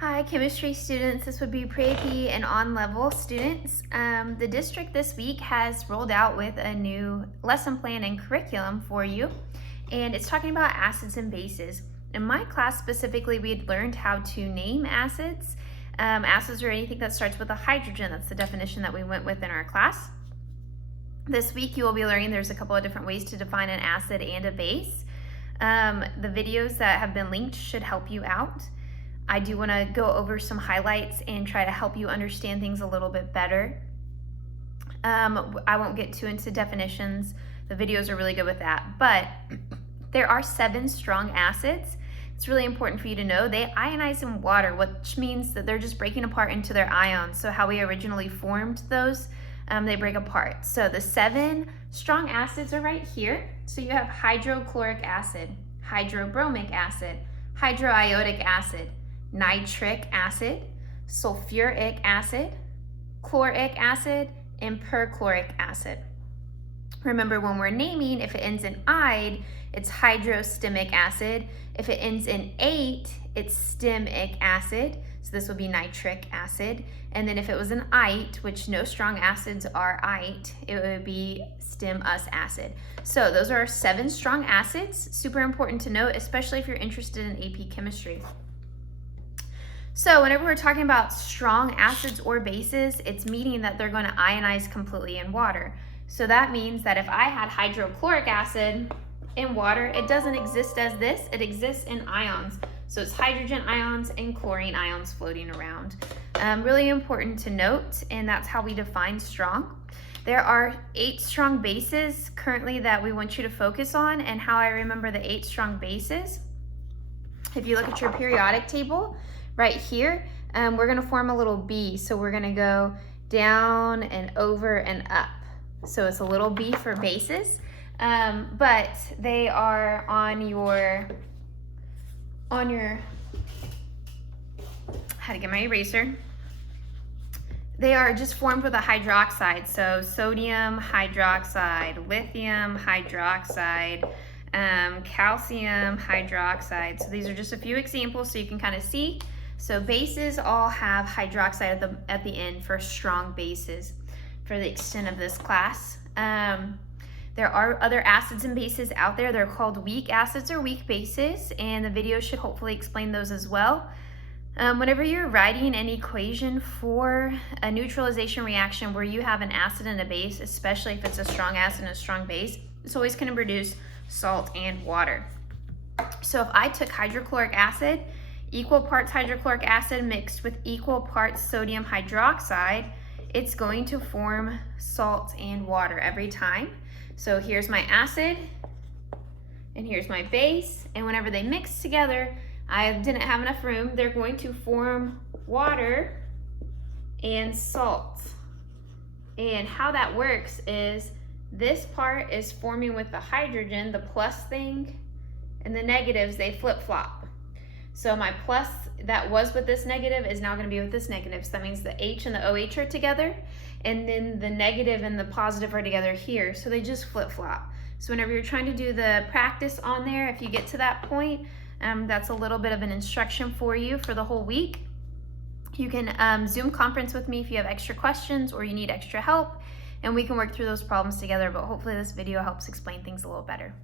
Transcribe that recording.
Hi, chemistry students. This would be pre-AP and on-level students. The district this week has rolled out with a new lesson plan and curriculum for you, and it's talking about acids and bases. In my class specifically, we had learned how to name acids. Acids are anything that starts with a hydrogen. That's the definition that we went with in our class. This week you will be learning there's a couple of different ways to define an acid and a base. The videos that have been linked should help you out. I do want to go over some highlights and try to help you understand things a little bit better. I won't get too into definitions. The videos are really good with that. But there are 7 strong acids. It's really important for you to know they ionize in water, which means that they're just breaking apart into their ions. So how we originally formed those, they break apart. So the 7 strong acids are right here. So you have hydrochloric acid, hydrobromic acid, hydroiodic acid, nitric acid, sulfuric acid, chloric acid, and perchloric acid. Remember, when we're naming, if it ends in "ide," it's hydrostemic acid. If it ends in "ate," it's stemic acid. So this would be nitric acid. And then if it was an "ite," which no strong acids are "ite," it would be stem-us acid. So those are our 7 strong acids. Super important to note, especially if you're interested in AP chemistry. So whenever we're talking about strong acids or bases, it's meaning that they're going to ionize completely in water. So that means that if I had hydrochloric acid in water, it doesn't exist as this, it exists in ions. So it's hydrogen ions and chlorine ions floating around. Really important to note, and that's how we define strong. There are 8 strong bases currently that we want you to focus on, and how I remember the 8 strong bases. If you look at your periodic table, right here, we're going to form a little B. So we're going to go down and over and up. So it's a little B for bases, but they are on your, how to get my eraser. They are just formed with a hydroxide. So sodium hydroxide, lithium hydroxide, calcium hydroxide. So these are just a few examples so you can kind of see. So bases all have hydroxide at the end for strong bases for the extent of this class. There are other acids and bases out there. They're called weak acids or weak bases, and the video should hopefully explain those as well. Whenever you're writing an equation for a neutralization reaction where you have an acid and a base, especially if it's a strong acid and a strong base, it's always going to produce salt and water. So if I took hydrochloric acid, equal parts hydrochloric acid mixed with equal parts sodium hydroxide, it's going to form salt and water every time. So here's my acid and here's my base, and whenever they mix together, I didn't have enough room, they're going to form water and salt. And how that works is this part is forming with the hydrogen, the plus thing, and the negatives, they flip-flop. So my plus that was with this negative is now going to be with this negative. So that means the H and the OH are together, and then the negative and the positive are together here. So they just flip-flop. So whenever you're trying to do the practice on there, if you get to that point, that's a little bit of an instruction for you for the whole week. You can Zoom conference with me if you have extra questions or you need extra help, and we can work through those problems together. But hopefully this video helps explain things a little better.